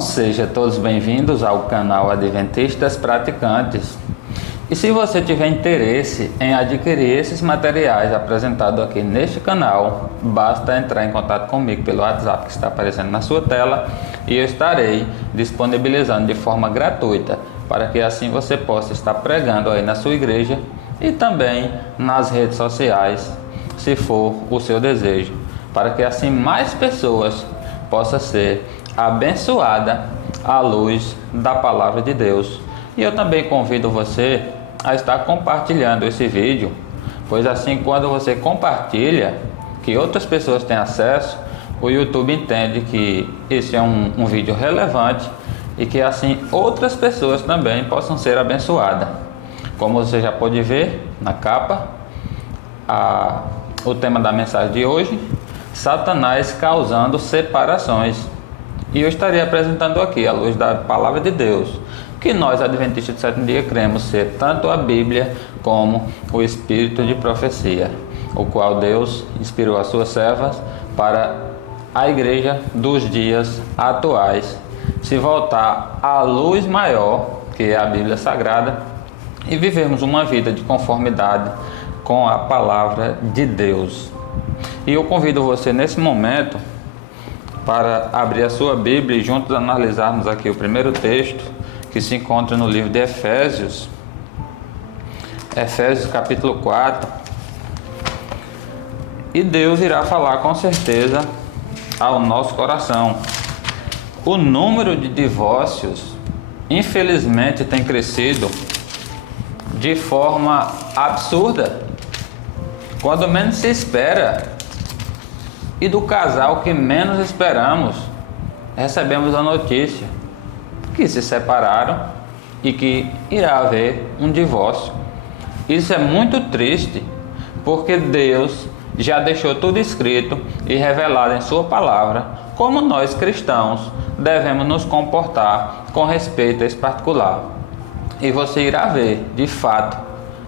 Então sejam todos bem-vindos ao canal Adventistas Praticantes. E se você tiver interesse em adquirir esses materiais apresentados aqui neste canal, basta entrar em contato comigo pelo WhatsApp que está aparecendo na sua tela e eu estarei disponibilizando de forma gratuita para que assim você possa estar pregando aí na sua igreja e também nas redes sociais, se for o seu desejo, para que assim mais pessoas possam ser abençoadas à luz da palavra de Deus. E eu também convido você a estar compartilhando esse vídeo, pois assim quando você compartilha, que outras pessoas têm acesso, o YouTube entende que esse é um vídeo relevante e que assim outras pessoas também possam ser abençoadas. Como você já pode ver na capa, o tema da mensagem de hoje: Satanás causando separações. E eu estarei apresentando aqui, à luz da palavra de Deus, que nós, adventistas do sétimo dia, cremos ser tanto a Bíblia como o Espírito de profecia, o qual Deus inspirou as suas servas para a igreja dos dias atuais se voltar à luz maior, que é a Bíblia Sagrada, e vivermos uma vida de conformidade com a palavra de Deus. E eu convido você nesse momento para abrir a sua Bíblia e juntos analisarmos aqui o primeiro texto que se encontra no livro de Efésios, capítulo 4. E Deus irá falar com certeza ao nosso coração. O número de divórcios, infelizmente, tem crescido de forma absurda, quando menos se espera. E do casal que menos esperamos, recebemos a notícia que se separaram e que irá haver um divórcio. Isso é muito triste, porque Deus já deixou tudo escrito e revelado em sua palavra, como nós cristãos devemos nos comportar com respeito a esse particular. E você irá ver, de fato,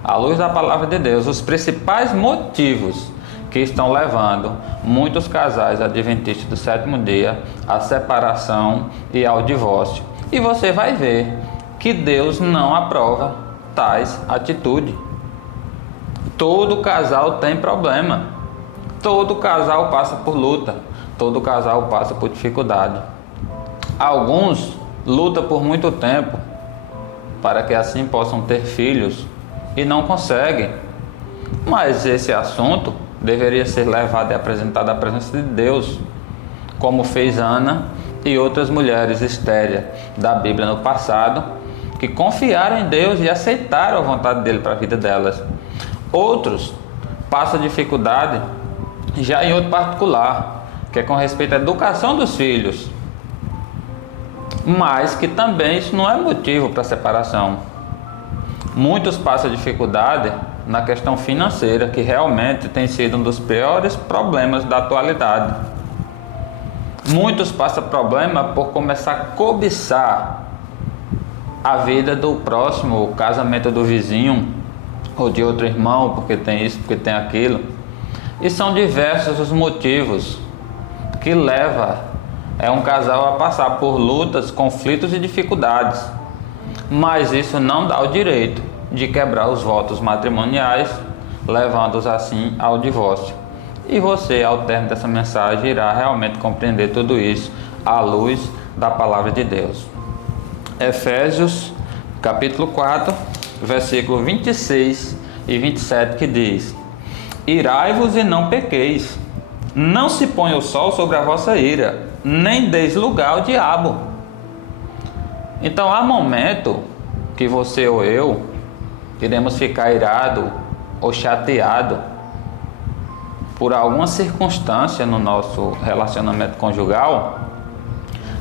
à luz da palavra de Deus, os principais motivos que estão levando muitos casais adventistas do sétimo dia à separação e ao divórcio. E você vai ver que Deus não aprova tais atitudes. Todo casal tem problema. Todo casal passa por luta. Todo casal passa por dificuldade. Alguns lutam por muito tempo para que assim possam ter filhos e não conseguem. Mas esse assunto deveria ser levado e apresentado à presença de Deus, como fez Ana e outras mulheres estéreis da Bíblia no passado, que confiaram em Deus e aceitaram a vontade dele para a vida delas. Outros passam dificuldade já em outro particular, que é com respeito à educação dos filhos, mas que também isso não é motivo para separação. Muitos passam dificuldade na questão financeira, que realmente tem sido um dos piores problemas da atualidade. Muitos passam problema por começar a cobiçar a vida do próximo, o casamento do vizinho ou de outro irmão, porque tem isso, porque tem aquilo. E são diversos os motivos que levam um casal a passar por lutas, conflitos e dificuldades. Mas isso não dá o direito de quebrar os votos matrimoniais, levando-os assim ao divórcio. E você, ao término dessa mensagem, irá realmente compreender tudo isso à luz da palavra de Deus. Efésios, capítulo 4, versículo 26 e 27, que diz: Irai-vos e não pequeis, não se ponha o sol sobre a vossa ira, nem deis lugar ao diabo. Então há momento que você ou eu iremos ficar irado ou chateado por alguma circunstância no nosso relacionamento conjugal,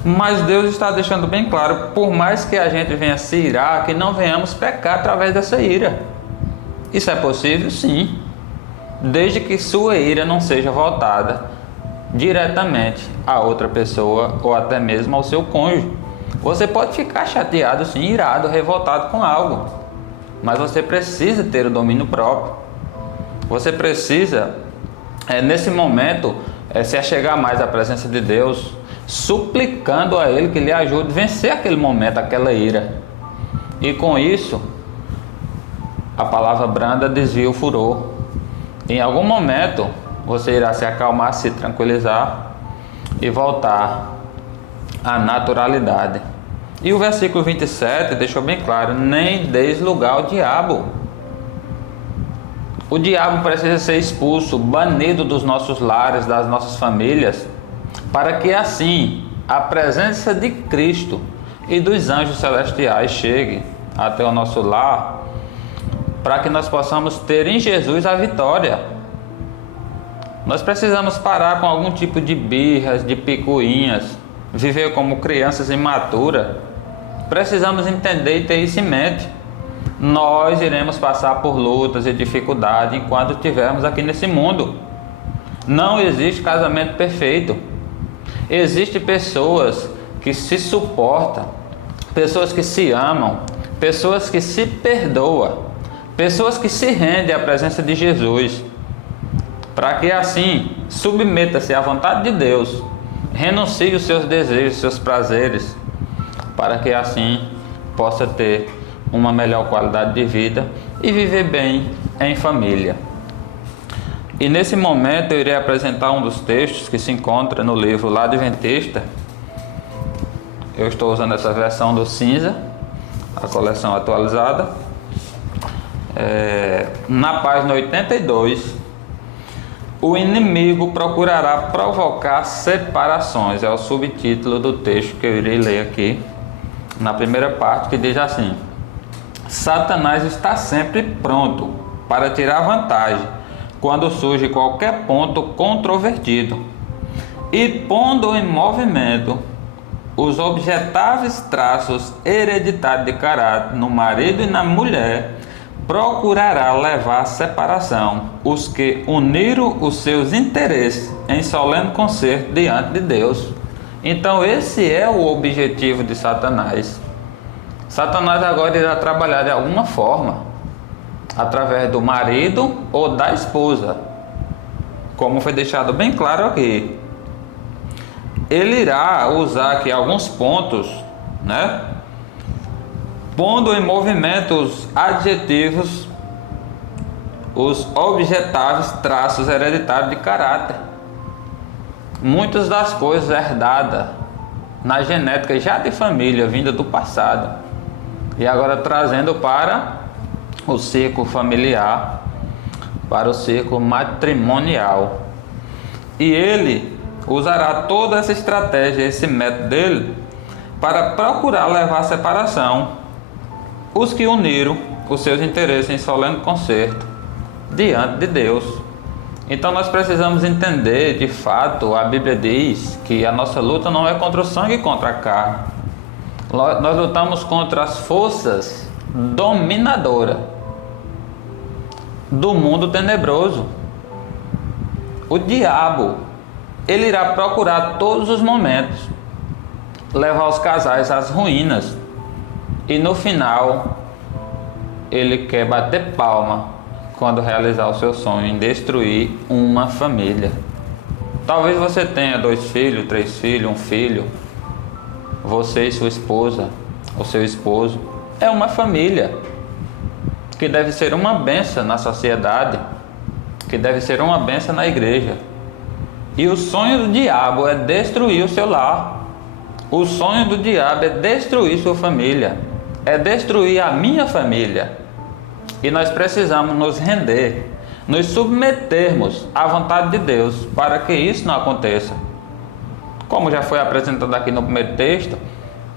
mas Deus está deixando bem claro, por mais que a gente venha se irar, que não venhamos pecar através dessa ira. Isso é possível? Sim, desde que sua ira não seja voltada diretamente a outra pessoa ou até mesmo ao seu cônjuge. Você pode ficar chateado, sim, irado, revoltado com algo, mas você precisa ter o domínio próprio. Você precisa, nesse momento, se achegar mais à presença de Deus, suplicando a Ele que lhe ajude a vencer aquele momento, aquela ira. E com isso, a palavra branda desvia o furor. Em algum momento, você irá se acalmar, se tranquilizar e voltar à naturalidade. E o versículo 27 deixou bem claro: nem deis lugar ao diabo. O diabo precisa ser expulso, banido dos nossos lares, das nossas famílias, para que assim a presença de Cristo e dos anjos celestiais chegue até o nosso lar, para que nós possamos ter em Jesus a vitória. Nós precisamos parar com algum tipo de birras, de picuinhas, viver como crianças imaturas. Precisamos entender e ter isso em mente. Nós iremos passar por lutas e dificuldades enquanto estivermos aqui nesse mundo. Não existe casamento perfeito. Existem pessoas que se suportam, pessoas que se amam, pessoas que se perdoam, pessoas que se rendem à presença de Jesus, para que assim submeta-se à vontade de Deus, renuncie os seus desejos, seus prazeres, para que assim possa ter uma melhor qualidade de vida e viver bem em família. E nesse momento eu irei apresentar um dos textos que se encontra no livro Lado Adventista. Eu estou usando essa versão do cinza, a coleção atualizada. Na página 82, o inimigo procurará provocar separações. É o subtítulo do texto que eu irei ler aqui, na primeira parte, que diz assim: Satanás está sempre pronto para tirar vantagem quando surge qualquer ponto controvertido, e pondo em movimento os objetáveis traços hereditários de caráter no marido e na mulher, procurará levar à separação os que uniram os seus interesses em solene concerto diante de Deus. Então esse é o objetivo de Satanás. Satanás agora irá trabalhar de alguma forma, através do marido ou da esposa, como foi deixado bem claro aqui. Ele irá usar aqui alguns pontos, né? Pondo em movimento os adjetivos, os objetáveis traços hereditários de caráter. Muitas das coisas herdadas na genética já de família, vinda do passado, e agora trazendo para o círculo familiar, para o círculo matrimonial. E ele usará toda essa estratégia, esse método dele, para procurar levar à separação os que uniram os seus interesses em solene concerto diante de Deus. Então nós precisamos entender, de fato, a Bíblia diz que a nossa luta não é contra o sangue e contra a carne. Nós lutamos contra as forças dominadoras do mundo tenebroso. O diabo, ele irá procurar todos os momentos levar os casais às ruínas, e no final ele quer bater palma quando realizar o seu sonho em destruir uma família. Talvez você tenha 2 filhos, 3 filhos, um filho, você e sua esposa, ou seu esposo. É uma família que deve ser uma bênção na sociedade, que deve ser uma bênção na igreja. E o sonho do diabo é destruir o seu lar. O sonho do diabo é destruir sua família, é destruir a minha família. E nós precisamos nos render, nos submetermos à vontade de Deus para que isso não aconteça. Como já foi apresentado aqui no primeiro texto,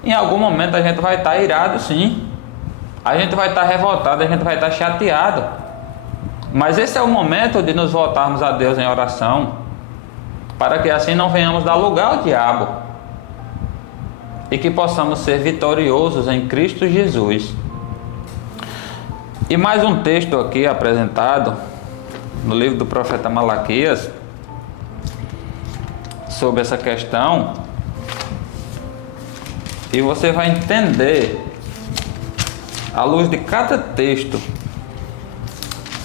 em algum momento a gente vai estar irado, sim. A gente vai estar revoltado, a gente vai estar chateado. Mas esse é o momento de nos voltarmos a Deus em oração, para que assim não venhamos dar lugar ao diabo e que possamos ser vitoriosos em Cristo Jesus. E mais um texto aqui apresentado no livro do profeta Malaquias sobre essa questão, e você vai entender, à luz de cada texto,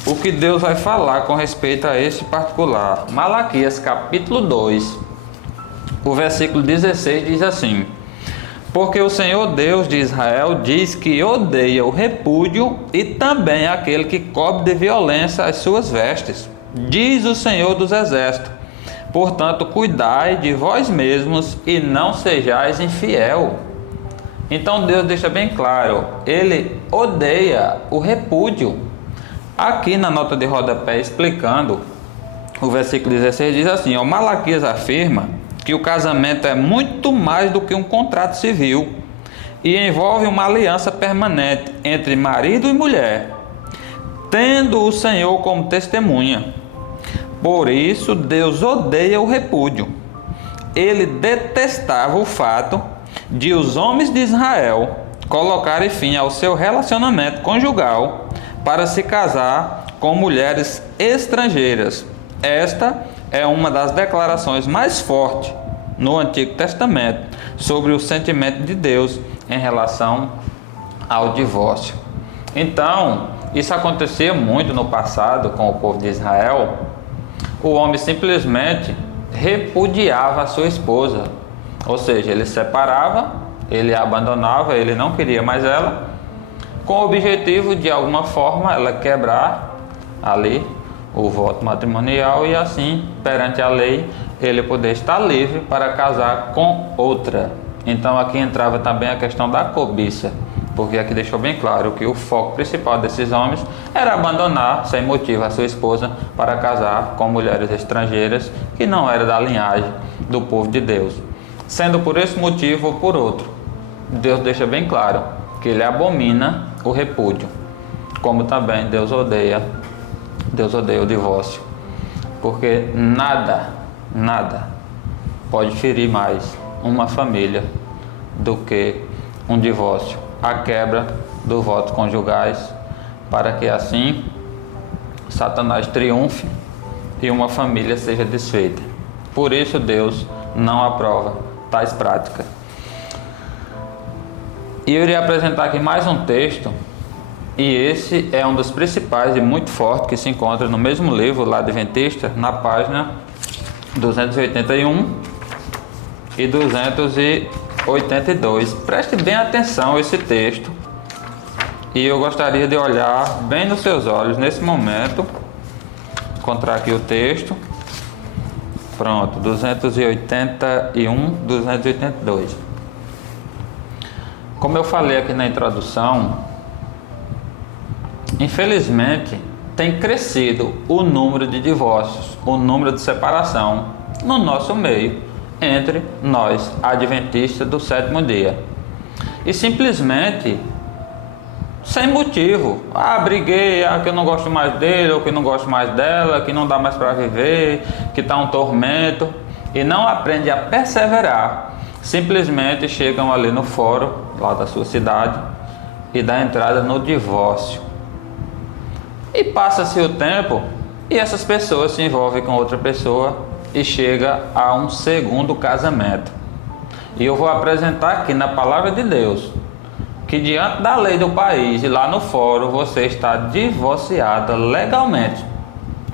o que Deus vai falar com respeito a esse particular. Malaquias capítulo 2, O versículo 16 diz assim: porque o Senhor Deus de Israel diz que odeia o repúdio e também aquele que cobre de violência as suas vestes. Diz o Senhor dos Exércitos: portanto, cuidai de vós mesmos e não sejais infiel. Então Deus deixa bem claro, Ele odeia o repúdio. Aqui na nota de rodapé explicando, o versículo 16 diz assim: o Malaquias afirma que o casamento é muito mais do que um contrato civil e envolve uma aliança permanente entre marido e mulher, tendo o Senhor como testemunha. Por isso Deus odeia o repúdio. Ele detestava o fato de os homens de Israel colocarem fim ao seu relacionamento conjugal para se casar com mulheres estrangeiras. Esta é uma das declarações mais fortes no Antigo Testamento sobre o sentimento de Deus em relação ao divórcio. Então, isso acontecia muito no passado com o povo de Israel. O homem simplesmente repudiava a sua esposa, ou seja, ele separava, ele a abandonava, ele não queria mais ela, com o objetivo de alguma forma ela quebrar ali o voto matrimonial e assim, perante a lei, ele poder estar livre para casar com outra. Então aqui entrava também a questão da cobiça, porque aqui deixou bem claro que o foco principal desses homens era abandonar sem motivo a sua esposa para casar com mulheres estrangeiras que não eram da linhagem do povo de Deus. Sendo por esse motivo ou por outro, Deus deixa bem claro que Ele abomina o repúdio, como também Deus odeia o divórcio, porque nada pode ferir mais uma família do que um divórcio, a quebra dos votos conjugais, para que assim Satanás triunfe e uma família seja desfeita. Por isso Deus não aprova tais práticas. E eu iria apresentar aqui mais um texto, e esse é um dos principais e muito forte que se encontra no mesmo livro lá Adventista, na página 281 e 282. Preste bem atenção a esse texto, e eu gostaria de olhar bem nos seus olhos nesse momento. Encontrar aqui o texto. Pronto, 281, 282. Como eu falei aqui na introdução, infelizmente tem crescido o número de divórcios, o número de separação no nosso meio, entre nós, adventistas do sétimo dia. E simplesmente sem motivo. Briguei, que eu não gosto mais dele, ou que não gosto mais dela, que não dá mais para viver, que está um tormento, e não aprende a perseverar. Simplesmente chegam ali no fórum, lá da sua cidade, e dá entrada no divórcio. E passa-se o tempo, e essas pessoas se envolvem com outra pessoa, e chega a um segundo casamento. E eu vou apresentar aqui na palavra de Deus, que diante da lei do país e lá no fórum você está divorciada legalmente,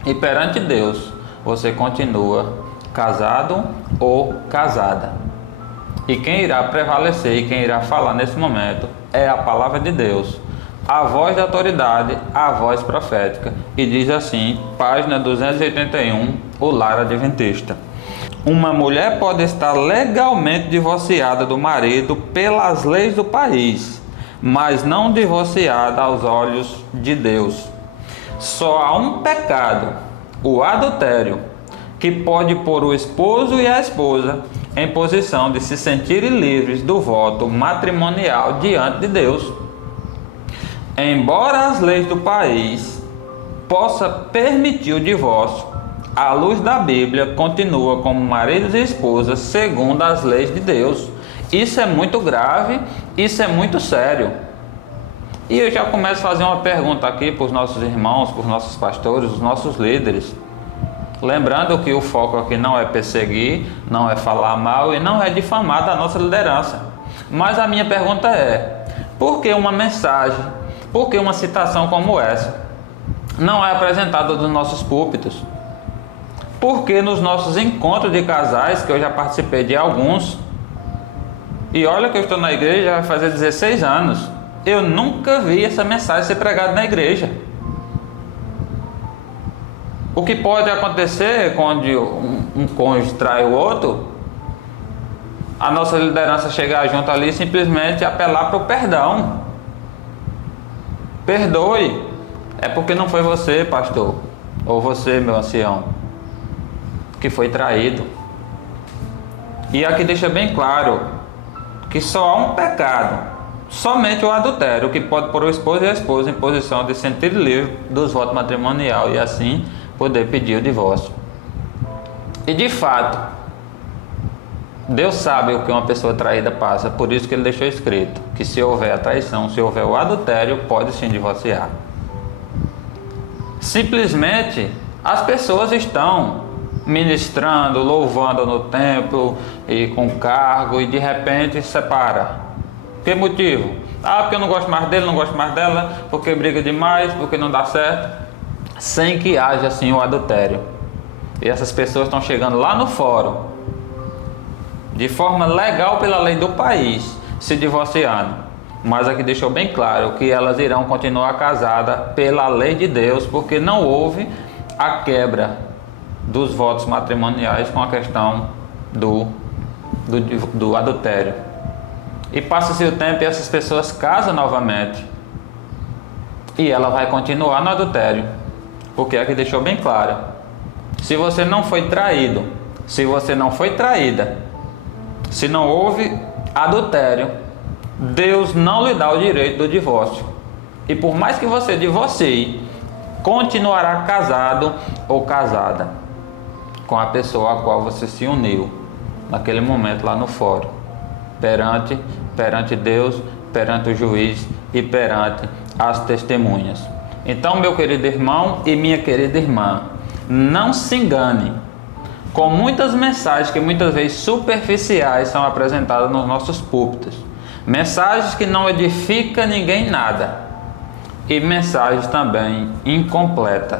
e perante Deus você continua casado ou casada. E quem irá prevalecer e quem irá falar nesse momento é a palavra de Deus, a voz da autoridade, a voz profética. E diz assim, página 281, o Lar Adventista: uma mulher pode estar legalmente divorciada do marido pelas leis do país, mas não divorciada aos olhos de Deus. Só há um pecado, o adultério, que pode pôr o esposo e a esposa em posição de se sentirem livres do voto matrimonial diante de Deus. Embora as leis do país possam permitir o divórcio, à luz da Bíblia continua como maridos e esposas segundo as leis de Deus. Isso é muito grave, isso é muito sério. E eu já começo a fazer uma pergunta aqui para os nossos irmãos, para os nossos pastores, os nossos líderes. Lembrando que o foco aqui não é perseguir, não é falar mal e não é difamar da nossa liderança. Mas a minha pergunta é: por que uma mensagem, por que uma citação como essa não é apresentada nos nossos púlpitos? Porque nos nossos encontros de casais, que eu já participei de alguns, e olha que eu estou na igreja vai fazer 16 anos, eu nunca vi essa mensagem ser pregada na igreja. O que pode acontecer quando um cônjuge trai o outro, a nossa liderança chegar junto ali e simplesmente apelar para o perdão. Perdoe. É porque não foi você, pastor, ou você, meu ancião, que foi traído. E aqui deixa bem claro que só há um pecado, somente o adultério, que pode pôr o esposo e a esposa em posição de sentir livre dos votos matrimonial e assim poder pedir o divórcio. E de fato, Deus sabe o que uma pessoa traída passa, por isso que Ele deixou escrito que se houver a traição, se houver o adultério, pode sim divorciar. Simplesmente as pessoas estão ministrando, louvando no templo e com cargo e de repente separa. Que motivo? Porque eu não gosto mais dele, não gosto mais dela, porque briga demais, porque não dá certo, sem que haja assim o adultério. E essas pessoas estão chegando lá no fórum, de forma legal pela lei do país, se divorciando. Mas aqui deixou bem claro que elas irão continuar casadas pela lei de Deus, porque não houve a quebra dos votos matrimoniais com a questão do adultério. E passa-se o tempo e essas pessoas casam novamente. E ela vai continuar no adultério. Porque aqui deixou bem claro. Se você não foi traído, se você não foi traída, se não houve adultério, Deus não lhe dá o direito do divórcio. E por mais que você divorcie, continuará casado ou casada com a pessoa a qual você se uniu naquele momento lá no fórum, perante Deus, perante o juiz e perante as testemunhas. Então, meu querido irmão e minha querida irmã, não se engane com muitas mensagens que muitas vezes superficiais são apresentadas nos nossos púlpitos, mensagens que não edificam ninguém nada e mensagens também incompletas.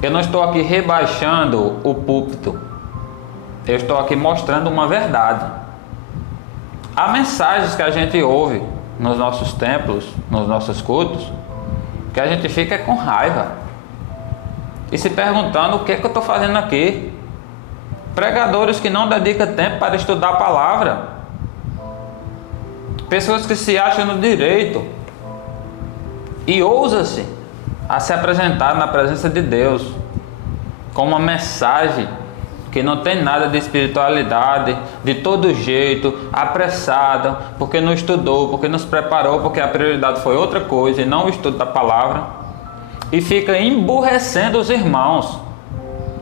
Eu não estou aqui rebaixando o púlpito, eu estou aqui mostrando uma verdade. Há mensagens que a gente ouve nos nossos templos, nos nossos cultos, que a gente fica com raiva e se perguntando o que é que eu estou fazendo aqui. Pregadores que não dedicam tempo para estudar a palavra, pessoas que se acham no direito e ousam-se a se apresentar na presença de Deus com uma mensagem que não tem nada de espiritualidade, de todo jeito, apressada, porque não estudou, porque não se preparou, porque a prioridade foi outra coisa e não o estudo da palavra, e fica emburrecendo os irmãos,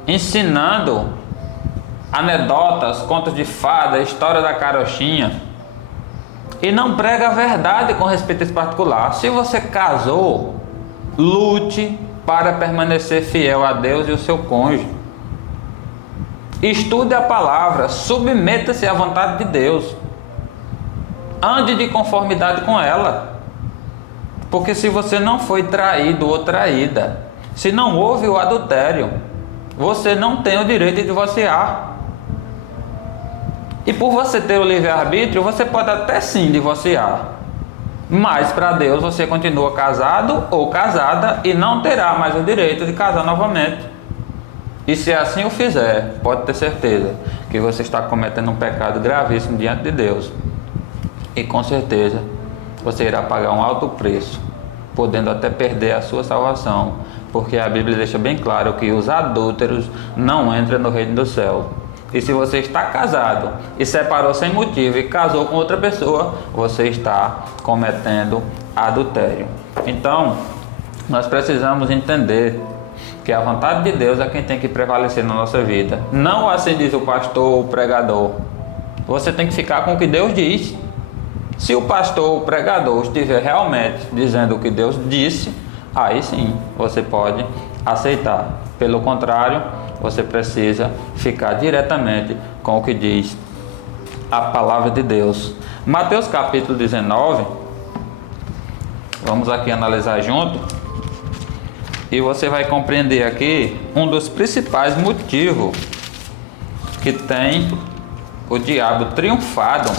ensinando anedotas, contos de fada, história da carochinha, e não prega a verdade com respeito a esse particular. Se você casou, lute para permanecer fiel a Deus e o seu cônjuge. Estude a palavra, submeta-se à vontade de Deus, ande de conformidade com ela, porque se você não foi traído ou traída, se não houve o adultério, você não tem o direito de divorciar. E por você ter o livre-arbítrio, você pode até sim divorciar, mas para Deus você continua casado ou casada e não terá mais o direito de casar novamente. E se assim o fizer, pode ter certeza que você está cometendo um pecado gravíssimo diante de Deus. E com certeza você irá pagar um alto preço, podendo até perder a sua salvação, porque a Bíblia deixa bem claro que os adúlteros não entram no reino do céu. E se você está casado e separou sem motivo e casou com outra pessoa, você está cometendo adultério. Então, nós precisamos entender que a vontade de Deus é quem tem que prevalecer na nossa vida. Não assim diz o pastor ou o pregador. Você tem que ficar com o que Deus diz. Se o pastor ou o pregador estiver realmente dizendo o que Deus disse, aí sim você pode aceitar. Pelo contrário, você precisa ficar diretamente com o que diz a palavra de Deus. Mateus capítulo 19, vamos aqui analisar junto. E você vai compreender aqui um dos principais motivos que tem o diabo triunfado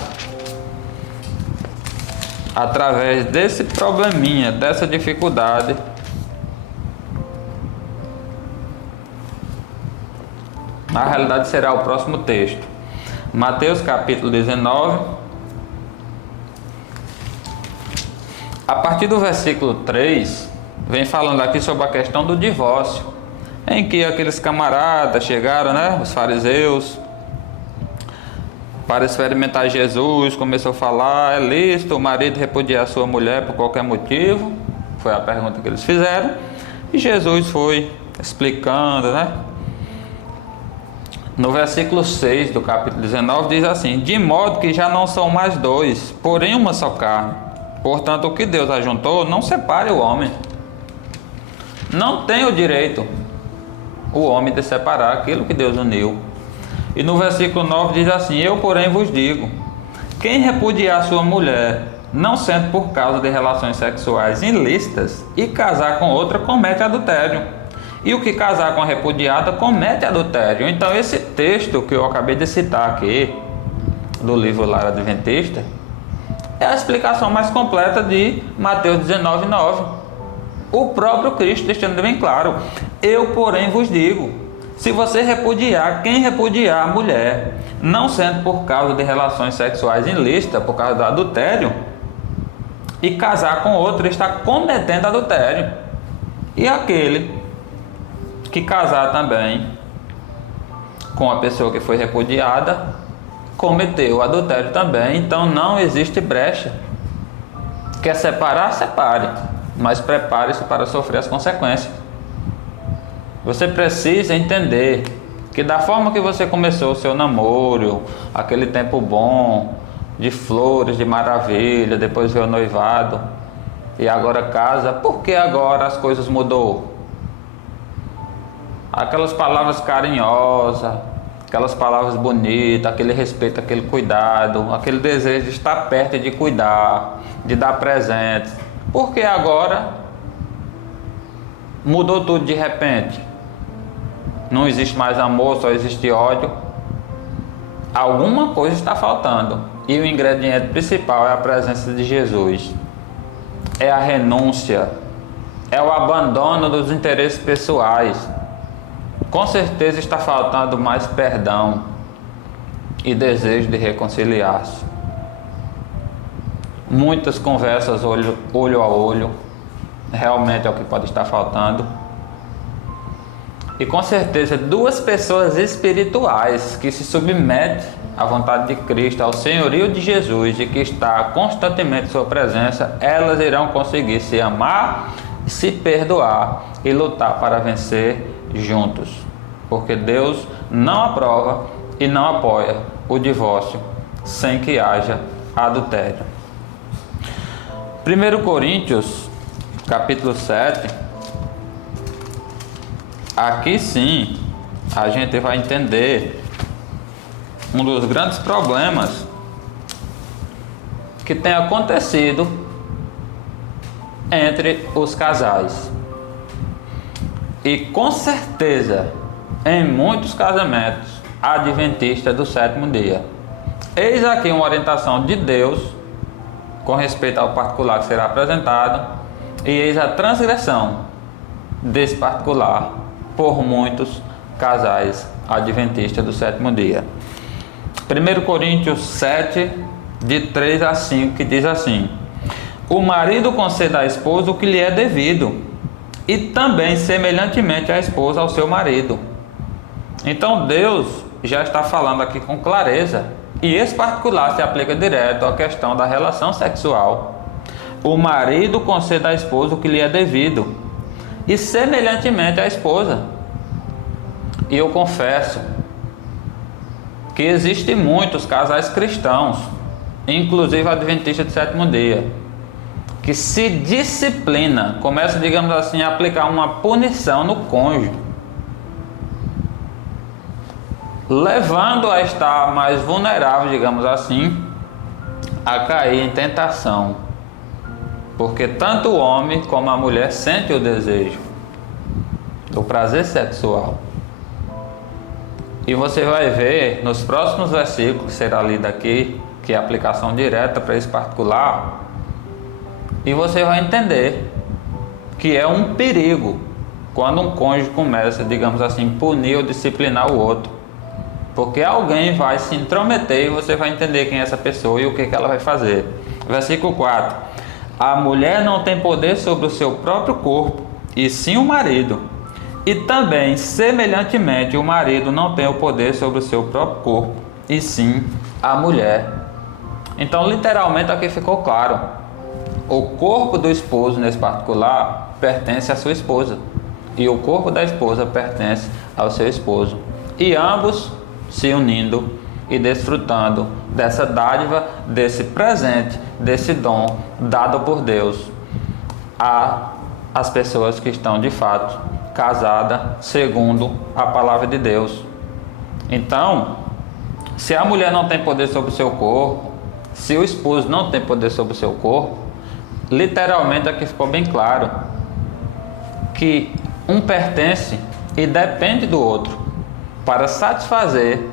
através desse probleminha, dessa dificuldade. Na realidade será o próximo texto. Mateus capítulo 19. A partir do versículo 3, vem falando aqui sobre a questão do divórcio, em que aqueles camaradas chegaram, né, os fariseus, para experimentar Jesus, começou a falar: é lícito o marido repudiar a sua mulher por qualquer motivo? Foi a pergunta que eles fizeram. E Jesus foi explicando, né? No versículo 6 do capítulo 19 diz assim: de modo que já não são mais dois, porém uma só carne. Portanto, o que Deus ajuntou, não separe o homem. Não tem o direito o homem de separar aquilo que Deus uniu. E no versículo 9 diz assim: eu, porém, vos digo, quem repudiar sua mulher, não sendo por causa de relações sexuais ilícitas, e casar com outra, comete adultério. E o que casar com a repudiada, comete adultério. Então esse texto que eu acabei de citar aqui, do livro Lar Adventista, é a explicação mais completa de Mateus 19:9. O próprio Cristo deixando bem claro: eu, porém, vos digo, se você repudiar, quem repudiar a mulher, não sendo por causa de relações sexuais ilícitas, por causa do adultério, e casar com outra, está cometendo adultério. E aquele que casar também com a pessoa que foi repudiada, cometeu adultério também. Então não existe brecha. Quer separar? Separe, mas prepare-se para sofrer as consequências. Você precisa entender que da forma que você começou o seu namoro, aquele tempo bom, de flores, de maravilha, depois veio o noivado, e agora casa, por que agora as coisas mudou? Aquelas palavras carinhosas, aquelas palavras bonitas, aquele respeito, aquele cuidado, aquele desejo de estar perto e de cuidar, de dar presentes. Por que agora mudou tudo de repente? Não existe mais amor, só existe ódio. Alguma coisa está faltando. E o ingrediente principal é a presença de Jesus. É a renúncia. É o abandono dos interesses pessoais. Com certeza está faltando mais perdão e desejo de reconciliar-se. Muitas conversas olho a olho. Realmente é o que pode estar faltando. E com certeza duas pessoas espirituais que se submetem à vontade de Cristo, ao senhorio de Jesus, e que está constantemente em sua presença, elas irão conseguir se amar, se perdoar e lutar para vencer juntos. Porque Deus não aprova e não apoia o divórcio sem que haja adultério. 1 Coríntios, capítulo 7. Aqui sim, a gente vai entender um dos grandes problemas que tem acontecido entre os casais. E com certeza, em muitos casamentos adventistas do sétimo dia. Eis aqui uma orientação de Deus com respeito ao particular que será apresentado, e eis a transgressão desse particular por muitos casais adventistas do sétimo dia. 1 Coríntios 7, de 3 a 5, que diz assim: o marido conceda à esposa o que lhe é devido, e também semelhantemente a esposa ao seu marido. Então Deus já está falando aqui com clareza, e esse particular se aplica direto à questão da relação sexual. O marido conceda à esposa o que lhe é devido, e semelhantemente à esposa. E eu confesso que existem muitos casais cristãos, inclusive adventistas do sétimo dia, que se disciplina, começa, digamos assim, a aplicar uma punição no cônjuge, levando a estar mais vulnerável, digamos assim, a cair em tentação. Porque tanto o homem como a mulher sentem o desejo do prazer sexual. E você vai ver nos próximos versículos que será lido aqui, que é a aplicação direta para esse particular, e você vai entender que é um perigo quando um cônjuge começa, digamos assim, punir ou disciplinar o outro. Porque alguém vai se intrometer e você vai entender quem é essa pessoa e o que ela vai fazer. Versículo 4. A mulher não tem poder sobre o seu próprio corpo, e sim o marido. E também, semelhantemente, o marido não tem o poder sobre o seu próprio corpo, e sim a mulher. Então, literalmente, aqui ficou claro. O corpo do esposo, nesse particular, pertence à sua esposa. E o corpo da esposa pertence ao seu esposo. E ambos se unindo e desfrutando dessa dádiva, desse presente, desse dom dado por Deus às pessoas que estão de fato casadas segundo a palavra de Deus. Então, se a mulher não tem poder sobre o seu corpo, se o esposo não tem poder sobre o seu corpo, literalmente aqui ficou bem claro que um pertence e depende do outro para satisfazer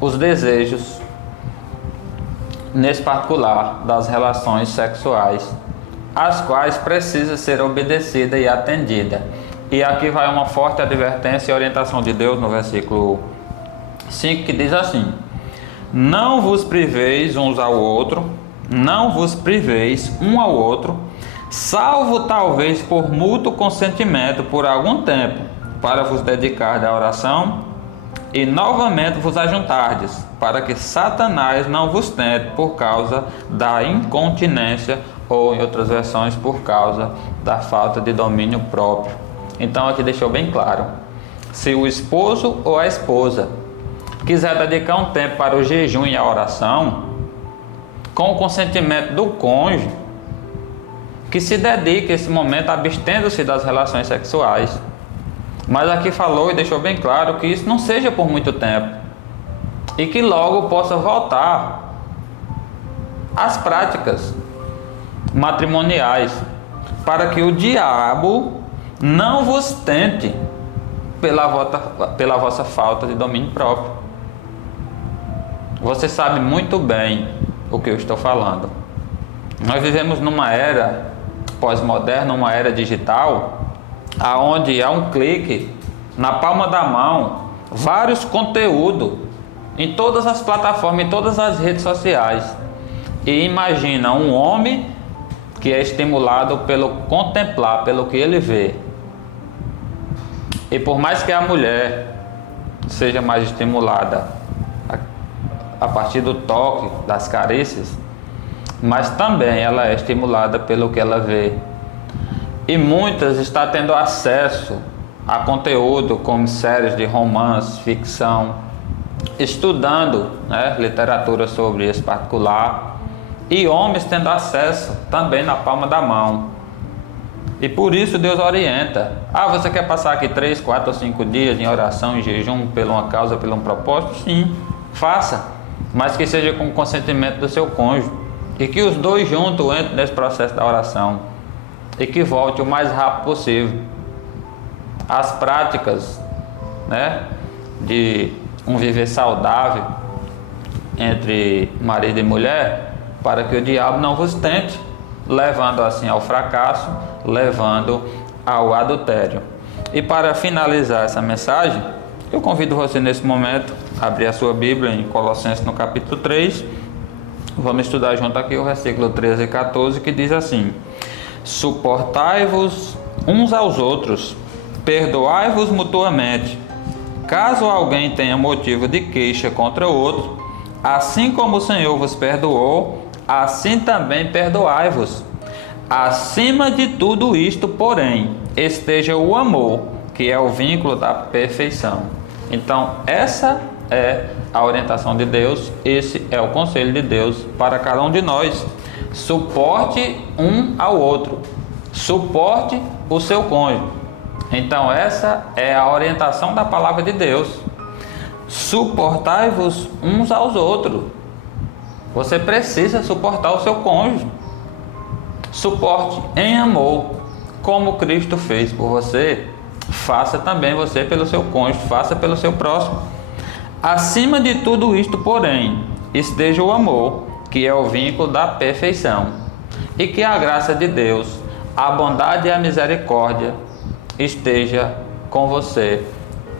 os desejos, nesse particular, das relações sexuais, as quais precisa ser obedecida e atendida. E aqui vai uma forte advertência e orientação de Deus no versículo 5, que diz assim: não vos priveis uns ao outro, não vos priveis um ao outro, salvo talvez por mútuo consentimento por algum tempo, para vos dedicar à oração e novamente vos ajuntardes, para que Satanás não vos tente por causa da incontinência, ou em outras versões, por causa da falta de domínio próprio. Então aqui deixou bem claro: se o esposo ou a esposa quiser dedicar um tempo para o jejum e a oração, com o consentimento do cônjuge, que se dedique esse momento abstendo-se das relações sexuais. Mas aqui falou e deixou bem claro que isso não seja por muito tempo, e que logo possa voltar às práticas matrimoniais, para que o diabo não vos tente pela vossa falta de domínio próprio. Você sabe muito bem o que eu estou falando. Nós vivemos numa era pós-moderna, uma era digital, aonde há um clique na palma da mão, vários conteúdos em todas as plataformas, em todas as redes sociais. E imagina um homem que é estimulado pelo contemplar, pelo que ele vê. E por mais que a mulher seja mais estimulada a partir do toque, das carícias, mas também ela é estimulada pelo que ela vê. E muitas estão tendo acesso a conteúdo como séries de romance, ficção, estudando, literatura sobre esse particular, e homens tendo acesso também na palma da mão. E por isso Deus orienta: você quer passar aqui 3, 4 ou 5 dias em oração e jejum por uma causa, por um propósito? Sim, faça, mas que seja com o consentimento do seu cônjuge, e que os dois juntos entrem nesse processo da oração, e que volte o mais rápido possível às práticas, de um viver saudável entre marido e mulher, para que o diabo não vos tente, levando assim ao fracasso, levando ao adultério. E para finalizar essa mensagem, eu convido você nesse momento a abrir a sua Bíblia em Colossenses no capítulo 3. Vamos estudar junto aqui o versículo 13 e 14, que diz assim: suportai-vos uns aos outros, perdoai-vos mutuamente, caso alguém tenha motivo de queixa contra o outro, assim como o Senhor vos perdoou, assim também perdoai-vos. Acima de tudo isto, porém, esteja o amor, que é o vínculo da perfeição. Então, essa é a orientação de Deus, esse é o conselho de Deus para cada um de nós. Suporte um ao outro, suporte o seu cônjuge. Então, essa é a orientação da palavra de Deus. Suportai-vos uns aos outros. Você precisa suportar o seu cônjuge. Suporte em amor, como Cristo fez por você faça também você pelo seu cônjuge, faça pelo seu próximo. Acima de tudo isto, porém, esteja o amor, que é o vínculo da perfeição, e que a graça de Deus, a bondade e a misericórdia esteja com você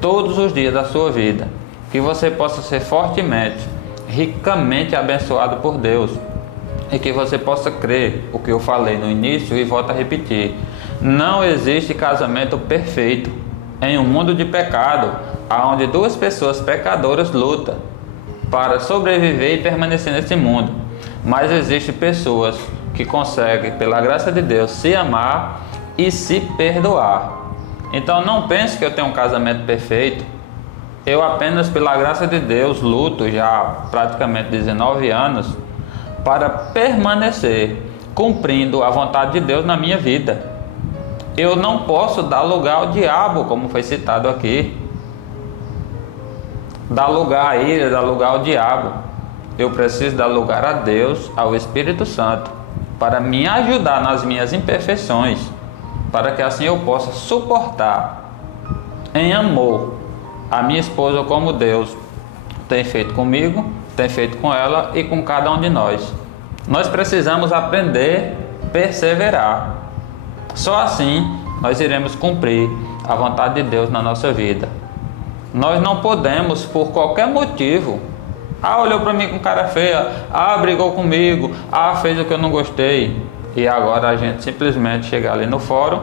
todos os dias da sua vida, que você possa ser fortemente, ricamente abençoado por Deus, e que você possa crer o que eu falei no início e volto a repetir: não existe casamento perfeito em um mundo de pecado, onde duas pessoas pecadoras lutam para sobreviver e permanecer nesse mundo. Mas existem pessoas que conseguem, pela graça de Deus, se amar e se perdoar. Então não pense que eu tenho um casamento perfeito. Eu apenas, pela graça de Deus, luto já praticamente 19 anos para permanecer cumprindo a vontade de Deus na minha vida. Eu não posso dar lugar ao diabo, como foi citado aqui. Dar lugar à ira, dar lugar ao diabo. Eu preciso dar lugar a Deus, ao Espírito Santo, para me ajudar nas minhas imperfeições, para que assim eu possa suportar em amor a minha esposa, como Deus tem feito comigo, tem feito com ela e com cada um de nós. Nós precisamos aprender a perseverar. Só assim nós iremos cumprir a vontade de Deus na nossa vida. Nós não podemos, por qualquer motivo, olhou para mim com cara feia, brigou comigo, fez o que eu não gostei, e agora a gente simplesmente chegar ali no fórum,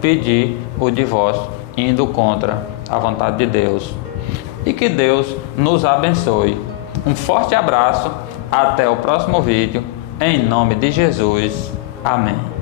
pedir o divórcio, indo contra a vontade de Deus. E que Deus nos abençoe. Um forte abraço, até o próximo vídeo, em nome de Jesus. Amém.